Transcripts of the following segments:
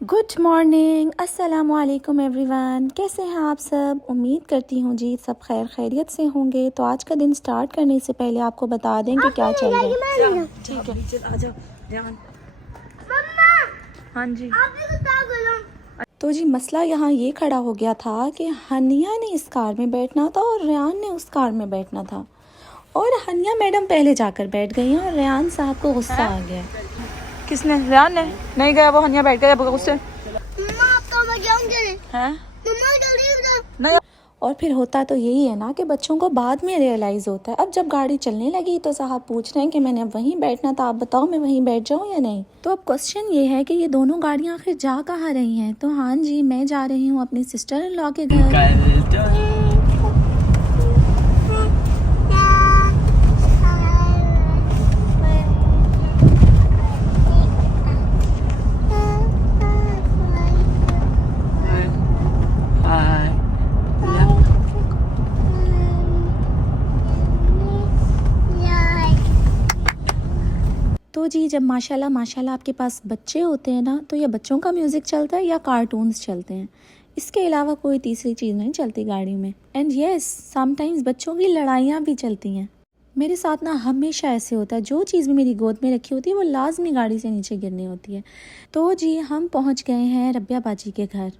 Good morning, अस्सलाम वालेकुम everyone. कैसे हैं आप सब? उम्मीद करती हूँ जी सब खैर खैरियत से होंगे। तो आज का दिन स्टार्ट करने से पहले आपको बता दें कि क्या चल रहा है। ठीक है, आ जाओ ध्यान। हाँ जी। तो जी मसला यहाँ ये खड़ा हो गया था कि हनिया ने इस कार में बैठना था और रेयान ने उस कार में बैठना था, और हनिया मैडम पहले जाकर बैठ गई हैं और रेयान साहब को गुस्सा आ गया। किसने? रेयान ने? नहीं गया, वो हनिया बैठ गया उससे। नहीं। और फिर होता तो यही है ना कि बच्चों को बाद में रियलाइज़ होता है। अब जब गाड़ी चलने लगी तो साहब पूछ रहे हैं कि मैंने अब वहीं बैठना था, आप बताओ मैं वहीं बैठ जाऊं या नहीं। तो अब क्वेश्चन ये है कि ये दोनों गाड़ियां आखिर जा कहाँ रही हैं। तो हाँ जी, मैं जा रही हूँ अपनी सिस्टर इन लॉ के घर। तो जी जब माशाल्लाह माशाल्लाह आपके पास बच्चे होते हैं ना, तो या बच्चों का म्यूज़िक चलता है या कार्टून्स चलते हैं। इसके अलावा कोई तीसरी चीज़ नहीं चलती गाड़ी में। एंड येस, समटाइम्स बच्चों की लड़ाइयाँ भी चलती हैं। मेरे साथ ना हमेशा ऐसे होता है, जो चीज़ भी मेरी गोद में रखी होती है वो लाजमी गाड़ी से नीचे गिरनी होती है। तो जी हम पहुँच गए हैं रबिया बाजी के घर।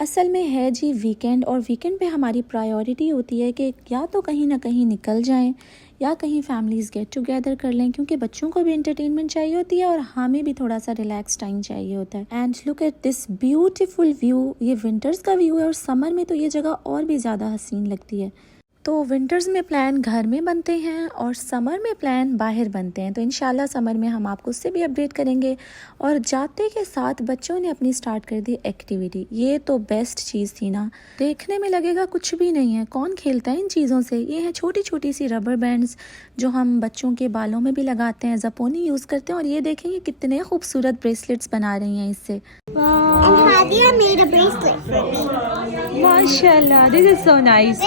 असल में है जी वीकेंड, और वीकेंड पे हमारी प्रायोरिटी होती है कि या तो कहीं ना कहीं निकल जाएं या कहीं फैमिलीज़ गेट टुगेदर कर लें, क्योंकि बच्चों को भी एंटरटेनमेंट चाहिए होती है और हमें भी थोड़ा सा रिलैक्स टाइम चाहिए होता है। And look at this beautiful view. ये विंटर्स का व्यू है और समर में तो ये जगह और भी ज़्यादा हसीन लगती है। तो विंटर्स में प्लान घर में बनते हैं और समर में प्लान बाहर बनते हैं। तो इंशाल्लाह समर में हम आपको उससे भी अपडेट करेंगे। और जाते के साथ बच्चों ने अपनी स्टार्ट कर दी एक्टिविटी। ये तो बेस्ट चीज़ थी ना। देखने में लगेगा कुछ भी नहीं है, कौन खेलता है इन चीज़ों से। ये है छोटी छोटी सी रबर बैंड्स जो हम बच्चों के बालों में भी लगाते हैं, जपोनी यूज़ करते हैं। और ये देखेंगे कितने खूबसूरत ब्रेसलेट्स बना रही हैं इससे। माशाल्लाह, this is so nice.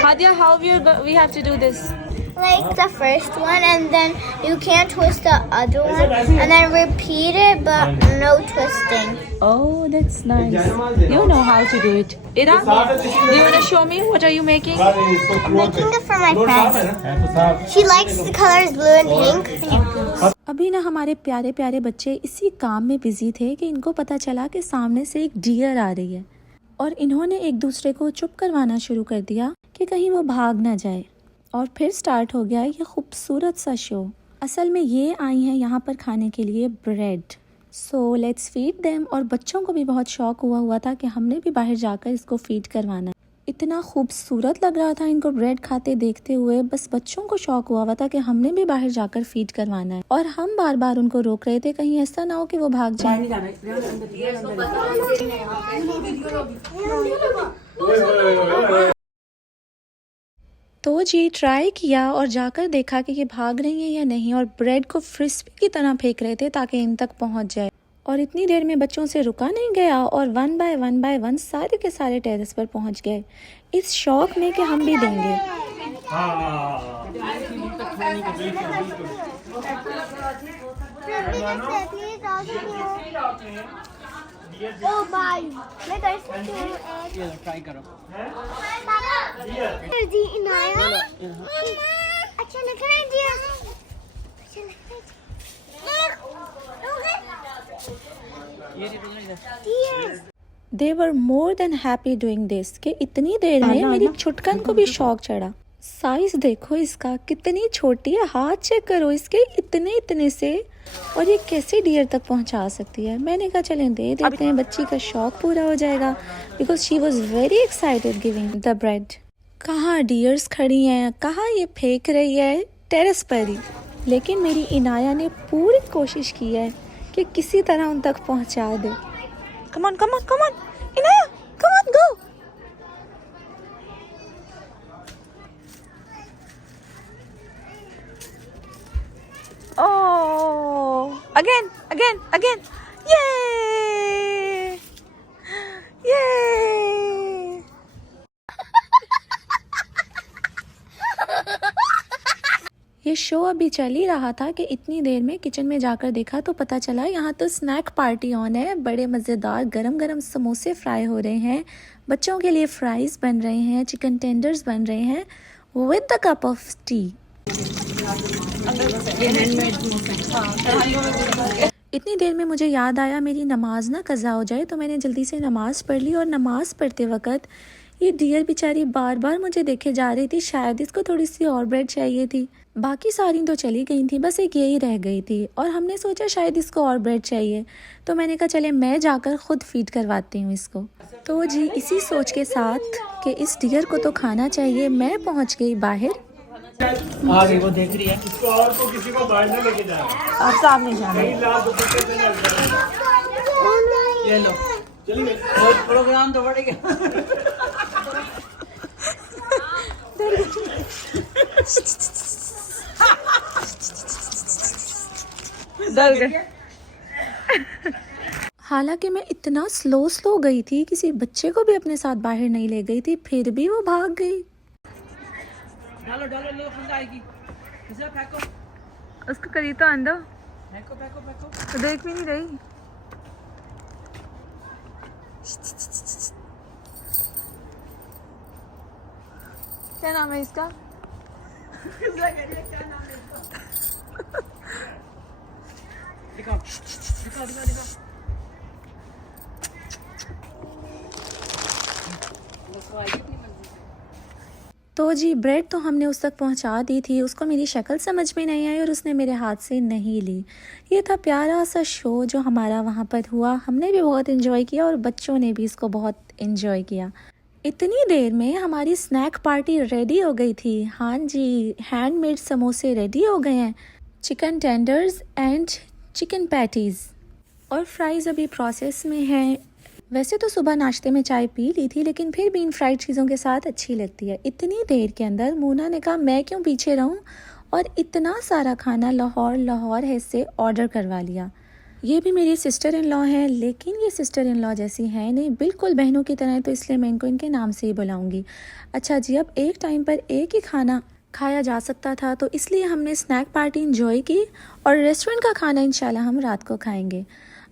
Hadia, how we have to do this? Like the first one, and then you can twist the other one, and then repeat it, but no twisting. Oh, that's nice. You know how to do it. Ira, do you want to show me? What are you making? I'm making it for my friend. She likes the colors blue and pink. अभी ना हमारे प्यारे प्यारे बच्चे इसी काम में busy थे कि इनको पता चला कि सामने से एक डियर आ रही है, और इन्होंने एक दूसरे को चुप करवाना शुरू कर दिया कि कहीं वो भाग ना जाए। और फिर स्टार्ट हो गया ये खूबसूरत सा शो। असल में ये आई हैं यहाँ पर खाने के लिए bread. So let's feed them. और बच्चों को भी बहुत शौक हुआ था कि हमने भी बाहर जाकर इसको फीड करवाना है। इतना खूबसूरत लग रहा था इनको ब्रेड खाते देखते हुए। बस बच्चों को शौक हुआ था कि हमने भी बाहर जाकर फीड करवाना है, और हम बार बार उनको रोक रहे थे कहीं ऐसा ना हो कि वो भाग जाए। तो जी ट्राई किया और जाकर देखा कि ये भाग रही है या नहीं, और ब्रेड को फ्रिस्बी की तरह फेंक रहे थे ताकि इन तक पहुंच जाए। और इतनी देर में बच्चों से रुका नहीं गया और वन बाय वन सारे के सारे टेरेस पर पहुंच गए, इस शौक में कि हम भी देंगे। Oh bye. मैं कर सकती हूँ। ये ट्राई करो। जी इनाया। अच्छा लग रहा है जी। अच्छा लग रहा है। They were more than happy doing this कि इतनी देर में मेरी छुटकन को भी शौक चढ़ा। साइज देखो इसका, कितनी छोटी है। हाथ चेक करो इसके, इतने इतने से। और ये कैसे डियर तक पहुंचा सकती है। मैंने कहा चलें दे देते हैं, बच्ची का शौक पूरा हो जाएगा, because she was very excited giving the bread. कहाँ डियर्स खड़ी हैं, कहाँ ये फेंक रही है, टेरेस पर ही। लेकिन मेरी इनाया ने पूरी कोशिश की है कि किसी तरह उन तक पहुंचा दे। Come on, come on, come on. Inaya, come on, go. Oh, again. Yay! Yay! ये शो अभी चल ही रहा था कि इतनी देर में किचन में जाकर देखा तो पता चला यहाँ तो स्नैक पार्टी ऑन है। बड़े मज़ेदार गरम गरम समोसे फ्राई हो रहे हैं, बच्चों के लिए फ्राइज़ बन रहे हैं, चिकन टेंडर्स बन रहे हैं with the cup of T. इतनी देर में मुझे याद आया मेरी नमाज ना कज़ा हो जाए, तो मैंने जल्दी से नमाज़ पढ़ ली। और नमाज़ पढ़ते वक्त ये डियर बेचारी बार बार मुझे देखे जा रही थी, शायद इसको थोड़ी सी और ब्रेड चाहिए थी। बाकी सारी तो चली गई थी, बस एक यही रह गई थी और हमने सोचा शायद इसको और ब्रेड चाहिए, तो मैंने कहा चले मैं जाकर ख़ुद फीड करवाती हूँ इसको। तो जी इसी सोच के साथ कि इस डियर को तो खाना चाहिए, मैं पहुँच गई बाहर। आगे वो देख रही है, इसको और तो किसी को बाहर ना लेके जाए। आप सामने जाना। ये लो चलिए, प्रोग्राम तो बढ़ेगा। डर गए। हालांकि मैं इतना स्लो गई थी, किसी बच्चे को भी अपने साथ बाहर नहीं ले गई थी, फिर भी वो भाग गई। डालो डालो लो, खुद आएगी। इसे फेंको, उसको करी तो अंदर, फेंको फेंको फेंको। तो देख भी नहीं रही। क्या नाम है इसका? दिखाओ दिखाओ दिखाओ दिखाओ। तो जी ब्रेड तो हमने उस तक पहुंचा दी थी, उसको मेरी शक्ल समझ में नहीं आई और उसने मेरे हाथ से नहीं ली। ये था प्यारा सा शो जो हमारा वहाँ पर हुआ, हमने भी बहुत एंजॉय किया और बच्चों ने भी इसको बहुत एंजॉय किया। इतनी देर में हमारी स्नैक पार्टी रेडी हो गई थी। हाँ जी, हैंडमेड समोसे रेडी हो गए हैं, chicken tenders and chicken patties, और फ्राइज़ अभी प्रोसेस में हैं। वैसे तो सुबह नाश्ते में चाय पी ली थी, लेकिन फिर भी इन फ्राइड चीज़ों के साथ अच्छी लगती है। इतनी देर के अंदर मोना ने कहा मैं क्यों पीछे रहूं, और इतना सारा खाना लाहौर है से ऑर्डर करवा लिया। ये भी मेरी सिस्टर इन लॉ हैं, लेकिन ये सिस्टर इन लॉ जैसी हैं नहीं, बिल्कुल बहनों की तरह, तो इसलिए मैं इनको इनके नाम से ही बुलाऊंगी। अच्छा जी, अब एक टाइम पर एक ही खाना खाया जा सकता था, तो इसलिए हमने स्नैक पार्टी इंजॉय की और रेस्टोरेंट का खाना इंशाल्लाह हम रात को खाएंगे।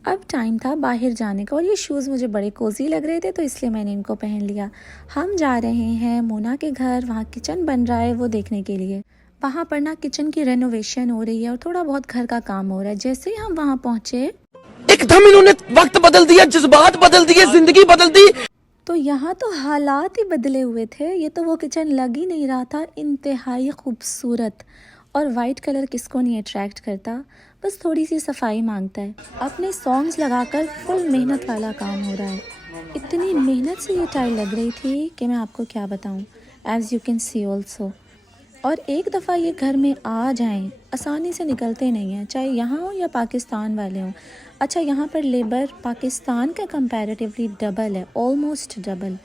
अब टाइम था बाहर जाने का और ये शूज़ मुझे बड़े कोजी लग रहे थे, तो इसलिए मैंने इनको पहन लिया। हम जा रहे हैं मोना के घर, वहाँ किचन बन रहा है वो देखने के लिए। वहाँ पर ना किचन की रेनोवेशन हो रही है और थोड़ा बहुत घर का काम हो रहा है। जैसे ही हम वहाँ पहुँचे एकदम इन्होंने वक्त बदल दिया, जज्बात बदल दिए, जिंदगी बदल दी। तो यहाँ तो हालात ही बदले हुए थे। ये तो वो किचन लग ही नहीं रहा था, इंतहाई खूबसूरत। और वाइट कलर किसको नहीं अट्रैक्ट करता, बस थोड़ी सी सफाई मांगता है। अपने सॉन्ग्स लगाकर फुल मेहनत वाला काम हो रहा है। इतनी मेहनत से ये टाइल लग रही थी कि मैं आपको क्या बताऊं, as you can see also. और एक दफ़ा ये घर में आ जाएं, आसानी से निकलते नहीं हैं, चाहे यहाँ हो या पाकिस्तान वाले हों। अच्छा, यहाँ पर लेबर पाकिस्तान का कंपैरेटिवली डबल है, ऑलमोस्ट डबल।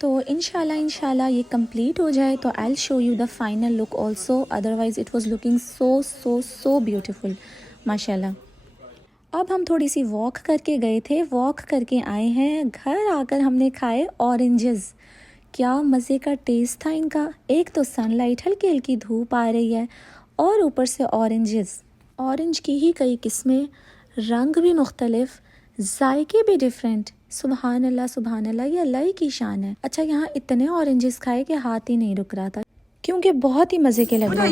तो इंशाल्लाह ये कंप्लीट हो जाए तो I will show you the final look also. Otherwise it was looking so beautiful माशाल्लाह। अब हम थोड़ी सी वॉक करके गए थे, वॉक करके आए हैं। घर आकर हमने खाए ऑरेंजेस, क्या मज़े का टेस्ट था इनका। एक तो सनलाइट, हल्की हल्की धूप आ रही है और ऊपर से ऑरेंजेस, ऑरेंज की ही कई किस्में, रंग भी मुख्तलिफ, जायके भी डिफरेंट। सुबहान अल्लाह, ये अल्लाह ही की शान है। अच्छा, यहाँ इतने ऑरेंजेस खाए कि हाथ ही नहीं रुक रहा था, क्योंकि बहुत ही मज़े के लग रहे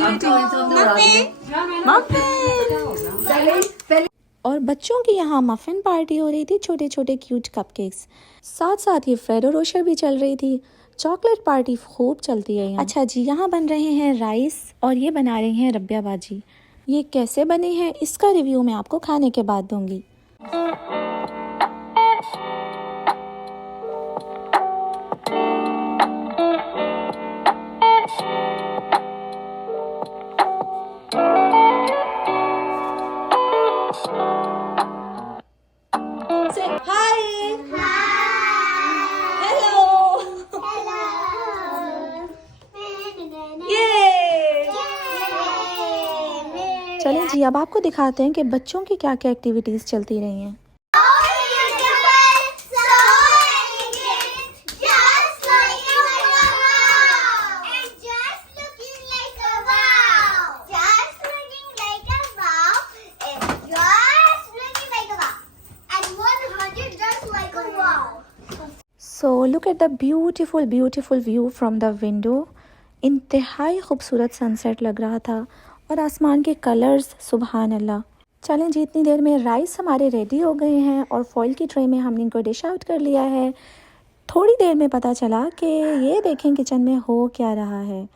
थे। और बच्चों की यहाँ मफ़िन पार्टी हो रही थी, छोटे छोटे क्यूट कपकेक्स, साथ साथ ये फेरो रोशर भी चल रही थी। चॉकलेट पार्टी खूब चलती है यहाँ। अच्छा जी, यहाँ बन रहे हैं राइस और ये बना रहे हैं रबिया बाजी। ये कैसे बने हैं इसका रिव्यू मैं आपको खाने के बाद दूंगी। चलें जी, अब आपको दिखाते हैं कि बच्चों की क्या क्या एक्टिविटीज़ चलती रही हैं। So look at the beautiful beautiful view from the window. इंतहाई खूबसूरत सनसेट लग रहा था और आसमान के कलर्स सुबहान अल्लाह। चलें जी, इतनी देर में राइस हमारे रेडी हो गए हैं और फॉइल की ट्रे में हमने इनको डिश आउट कर लिया है। थोड़ी देर में पता चला कि ये देखें किचन में हो क्या रहा है।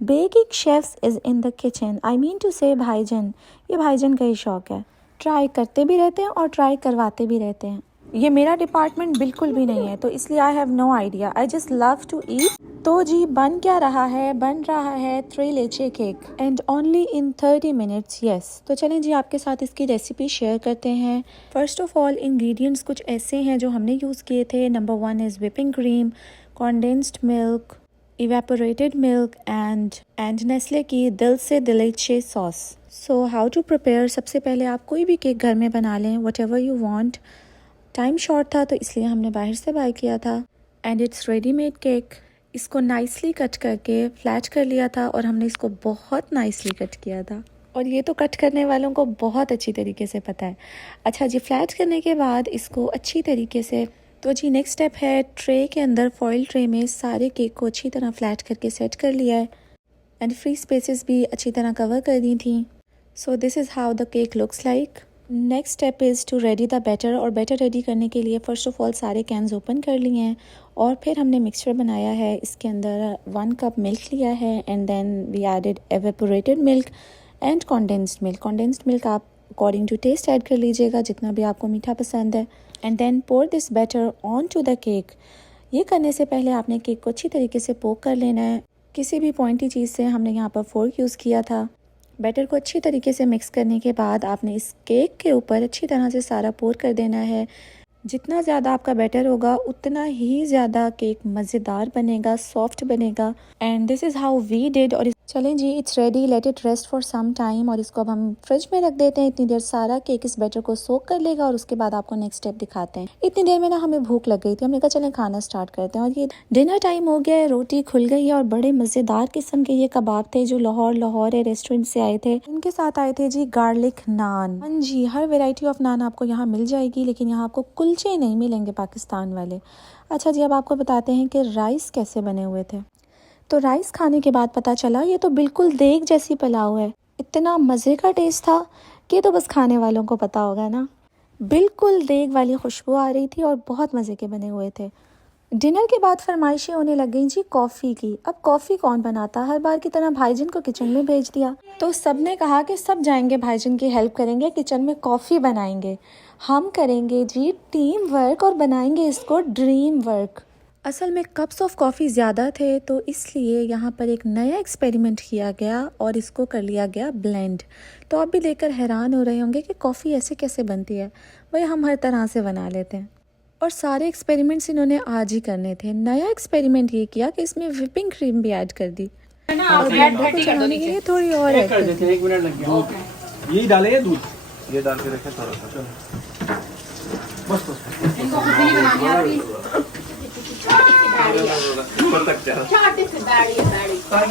Baking chefs is in the kitchen, I mean to say Bhaijaan. ये भाईजन का ही शौक़ है, ट्राई करते भी रहते हैं और ट्राई करवाते भी रहते हैं। ये मेरा डिपार्टमेंट बिल्कुल भी नहीं है, तो इसलिए I have no idea, I just love to eat. तो जी बन क्या रहा है? बन रहा है 3 लेचे केक एंड ओनली इन 30 मिनट्स, यस। तो चलें जी आपके साथ इसकी रेसिपी शेयर करते हैं। फर्स्ट ऑफ ऑल इंग्रेडिएंट्स कुछ ऐसे हैं जो हमने यूज़ किए थे। Number 1 is whipping cream, condensed milk, evaporated milk and Nestle की दिल से दिलेचे sauce. So how to prepare? सबसे पहले आप कोई भी केक घर में बना लें, what ever you want. Time short था तो इसलिए हमने बाहर से बाय किया था and it's ready made cake. इसको नाइसली कट करके फ्लैट कर लिया था और हमने इसको बहुत नाइसली कट किया था, और ये तो कट करने वालों को बहुत अच्छी तरीके से पता है। अच्छा जी, फ्लैट करने के बाद इसको अच्छी तरीके से, तो जी नेक्स्ट स्टेप है ट्रे के अंदर फॉइल ट्रे में सारे केक को अच्छी तरह फ्लैट करके सेट कर लिया है एंड फ्री स्पेसेस भी अच्छी तरह कवर कर दी थी। So this is how the cake looks like. Next step is to ready the batter, और बैटर रेडी करने के लिए फ़र्स्ट ऑफ ऑल सारे कैन्स ओपन कर लिए हैं और फिर हमने मिक्सचर बनाया है। इसके अंदर 1 कप मिल्क लिया है and then we added evaporated milk and condensed milk. Condensed milk आप अकॉर्डिंग टू टेस्ट ऐड कर लीजिएगा, जितना भी आपको मीठा पसंद है। And then pour this batter on to the cake. ये करने से पहले आपने केक को अच्छी तरीके से पोक कर लेना है। किसी भी पॉइंटी चीज़ से, हमने यहाँ पर फोर्क यूज़ किया था। बैटर को अच्छी तरीके से मिक्स करने के बाद आपने इस केक के ऊपर अच्छी तरह से सारा पोर कर देना है। जितना ज़्यादा आपका बैटर होगा उतना ही ज़्यादा केक मज़ेदार बनेगा, सॉफ्ट बनेगा। And this is how we did. और चलें जी, it's ready, let it rest for some time. और इसको अब हम फ्रिज में रख देते हैं। इतनी देर सारा केक इस बैटर को सोक कर लेगा और उसके बाद आपको नेक्स्ट स्टेप दिखाते हैं। इतनी देर में ना हमें भूख लग गई थी, हमने कहा चलें खाना स्टार्ट करते हैं। और ये डिनर टाइम हो गया है, रोटी खुल गई है और बड़े मज़ेदार किस्म के ये कबाब थे जो लाहौर रेस्टोरेंट से आए थे। इनके साथ आए थे जी गार्लिक नान। हाँ जी, हर वेराइटी ऑफ नान आपको यहाँ मिल जाएगी, लेकिन यहाँ आपको कुलचे नहीं मिलेंगे पाकिस्तान वाले। अच्छा जी, अब आपको बताते हैं कि राइस कैसे बने हुए थे। तो राइस खाने के बाद पता चला ये तो बिल्कुल देग जैसी पुलाव है। इतना मज़े का टेस्ट था कि तो बस खाने वालों को पता होगा ना। बिल्कुल देग वाली खुशबू आ रही थी और बहुत मज़े के बने हुए थे। डिनर के बाद फरमाइशें होने लग गई जी कॉफ़ी की। अब कॉफ़ी कौन बनाता, हर बार की तरह भाईजन को किचन में भेज दिया। तो सब ने कहा कि सब जाएंगे भाईजन की हेल्प करेंगे, किचन में कॉफ़ी बनाएंगे। हम करेंगे जी टीम वर्क और बनाएंगे इसको ड्रीम वर्क। असल में कप्स ऑफ कॉफ़ी ज़्यादा थे तो इसलिए यहाँ पर एक नया एक्सपेरिमेंट किया गया और इसको कर लिया गया ब्लेंड। तो आप भी देखकर हैरान हो रहे होंगे कि कॉफ़ी ऐसे कैसे बनती है। वही हम हर तरह से बना लेते हैं और सारे एक्सपेरिमेंट्स इन्होंने आज ही करने थे। नया एक्सपेरिमेंट ये किया कि इसमें व्हिपिंग क्रीम भी ऐड कर दी और ब्लेंडर को चलाने के लिए थोड़ी और ऐड कर दी। 1 मिनट लग गया। यही डाले या दूध? ये डाल के रखें थोड़ा सा। बस इनको खुद नहीं बनानी है आपकी।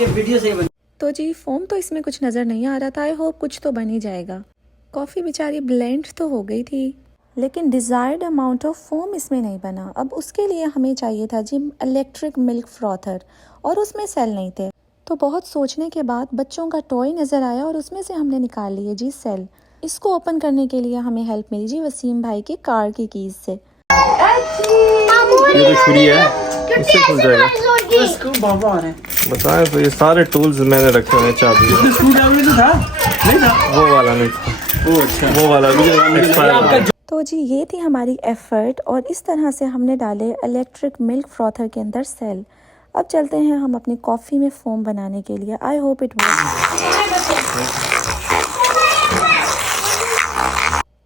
वीडियो से बन। तो जी फोम तो इसमें कुछ नज़र नहीं आ रहा था। आई होप कुछ तो बन ही जाएगा। कॉफ़ी बेचारी ब्लेंड तो हो गई थी लेकिन डिज़ायर्ड अमाउंट ऑफ फोम इसमें नहीं बना। अब उसके लिए हमें चाहिए था जी इलेक्ट्रिक मिल्क फ्रॉथर और उसमें सेल नहीं थे। तो बहुत सोचने के बाद बच्चों का टॉय नज़र आया और उसमें से हमने निकाल लिए जी सेल। इसको ओपन करने के लिए हमें हेल्प मिली जी वसीम भाई की कार की कीज़ से। ये तो छुरी है, इससे खुल जाएगा। इसको बाबा आ रहे हैं। बताएं तो ये सारे टूल्स मैंने रखे हुए हैं चाबी में। स्क्रू ड्राइवर तो था? नहीं था। वो वाला नहीं था। ओह अच्छा। वो वाला भी एक्सपायर। तो जी ये थी हमारी एफर्ट और इस तरह से हमने डाले इलेक्ट्रिक मिल्क फ्रॉथर के अंदर सेल। अब चलते हैं हम अपनी कॉफ़ी में फोम बनाने के लिए। I hope it works.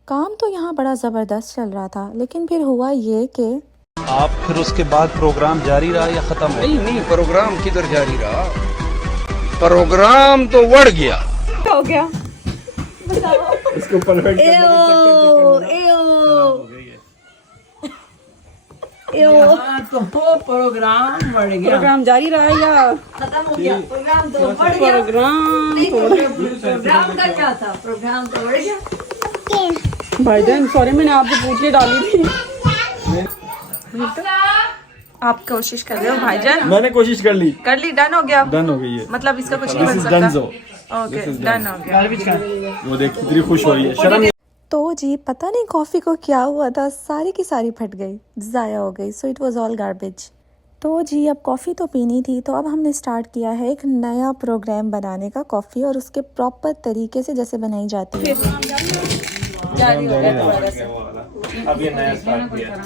काम तो यहाँ बड़ा ज़बरदस्त चल रहा था लेकिन फिर हुआ ये कि आप फिर उसके बाद प्रोग्राम जारी रहा या खत्म हो? नहीं, प्रोग्राम किधर जारी रहा, प्रोग्राम तो बढ़ गया। हो गया। इसको परफेक्ट तो प्रोग्राम बढ़ गया। प्रोग्राम जारी रहा या खत्म हो गया? प्रोग्राम तो बढ़ गया। प्रोग्राम का क्या था? प्रोग्राम तो बढ़ गया। भाईजान सॉरी, मैंने आपको पूछ के डाली थी। आप कोशिश कर रहे हो भाईजान? मैंने कोशिश कर ली, डन हो गया। डन हो गई है। मतलब इसका कुछ नहीं बन दिस इज सकता। डन जो। ओके डन हो गया। वो देख कितनी खुश हो रही है, शर्म तो जी पता नहीं कॉफ़ी को क्या हुआ था, सारी की सारी फट गई, ज़ाया हो गई। So it was all garbage. तो जी अब कॉफ़ी तो पीनी थी, तो अब हमने स्टार्ट किया है एक नया प्रोग्राम बनाने का कॉफ़ी, और उसके प्रॉपर तरीके से जैसे बनाई जाती है। जारी हो गया दोबारा से। अब ये नया स्टार्ट किया।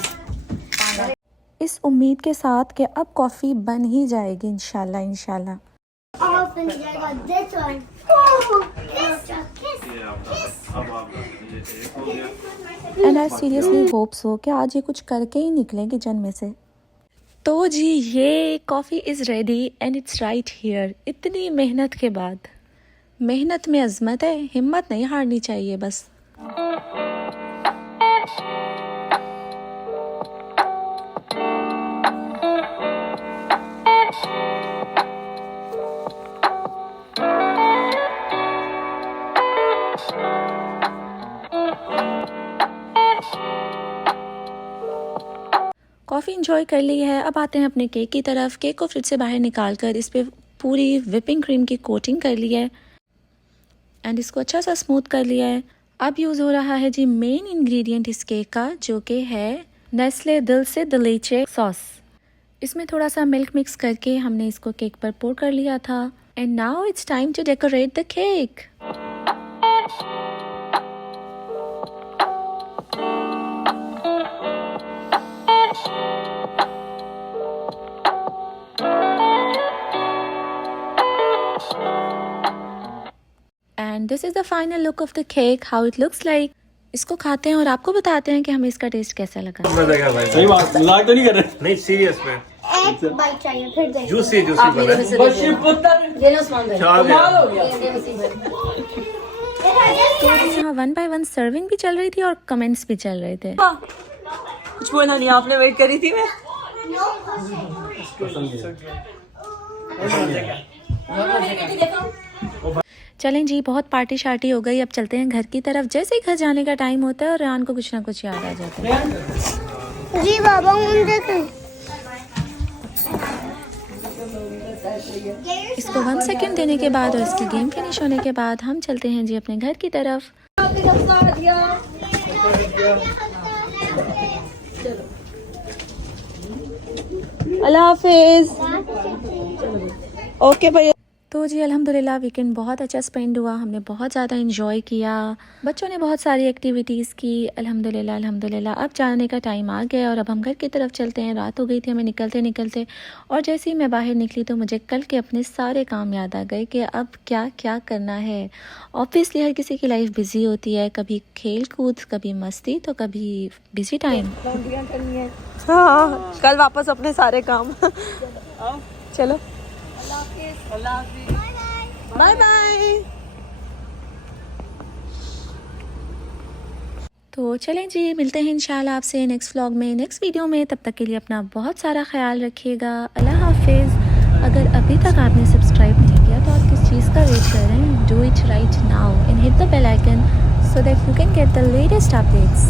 इस उम्मीद के साथ कि अब कॉफ़ी बन ही जाएगी इंशाल्लाह इंशाल्लाह। This one. Oh, kiss. And I seriously hope so कि आज ये कुछ करके ही निकले किचन में से। तो जी ये coffee is ready and it's right here. इतनी मेहनत के बाद, मेहनत में अज़मत है, हिम्मत नहीं हारनी चाहिए बस। कॉफ़ी इंजॉय कर ली है, अब आते हैं अपने केक की तरफ। केक को फ्रिज से बाहर निकाल कर इस पर पूरी विपिंग क्रीम की कोटिंग कर ली है एंड इसको अच्छा सा स्मूथ कर लिया है। अब यूज़ हो रहा है जी मेन इंग्रेडिएंट इस केक का, जो कि है नेस्ले दिल से दलीचे सॉस। इसमें थोड़ा सा मिल्क मिक्स करके हमने इसको केक पर पोर कर लिया था। And now it's time to decorate the cake. And this is the final look of the cake, how it looks like. इसको खाते हैं और आपको बताते हैं कि हमें इसका टेस्ट कैसा लगा। मजेगा भाई। सही बात, मजाक तो नहीं कर रहे। नहीं सीरियस में। एक बाइट चाहिए फिर दे। जूसी जूसी बना है। तो यहाँ 1 by 1 सर्विंग भी चल रही थी और कमेंट्स भी चल रहे थे। कुछ बोला नहीं आपने, वेट करी थी मैं। चलें जी बहुत पार्टी शार्टी हो गई, अब चलते हैं घर की तरफ। जैसे ही घर जाने का टाइम होता है और रेहान को कुछ ना कुछ याद आ जाता है। जी बाबा मुझे देखें। इसको 1 सेकंड देने के बाद और इसकी गेम फिनिश होने के बाद हम चलते हैं जी अपने घर की तरफ। अल्लाह हाफिज। ओके भाई। तो जी अल्हम्दुलिल्लाह वीकेंड बहुत अच्छा स्पेंड हुआ, हमने बहुत ज़्यादा इंजॉय किया, बच्चों ने बहुत सारी एक्टिविटीज़ की। अल्हम्दुलिल्लाह अल्हम्दुलिल्लाह। अब जाने का टाइम आ गया और अब हम घर की तरफ चलते हैं। रात हो गई थी हमें निकलते निकलते, और जैसे ही मैं बाहर निकली तो मुझे कल के अपने सारे काम याद आ गए कि अब क्या क्या करना है। ऑब्वियसली हर किसी की लाइफ बिज़ी होती है, कभी खेल कूद, कभी मस्ती, तो कभी बिज़ी टाइम। हाँ कल वापस अपने सारे काम। चलो बाय बाय। तो चलें जी मिलते हैं इंशाल्लाह आपसे नेक्स्ट व्लॉग में, नेक्स्ट वीडियो में। तब तक के लिए अपना बहुत सारा ख्याल रखिएगा। अल्लाह हाफिज़। अगर अभी तक आपने सब्सक्राइब नहीं किया तो आप किस चीज़ का वेट कर रहे हैं? Do it right now and hit the bell icon so that you can get the latest updates.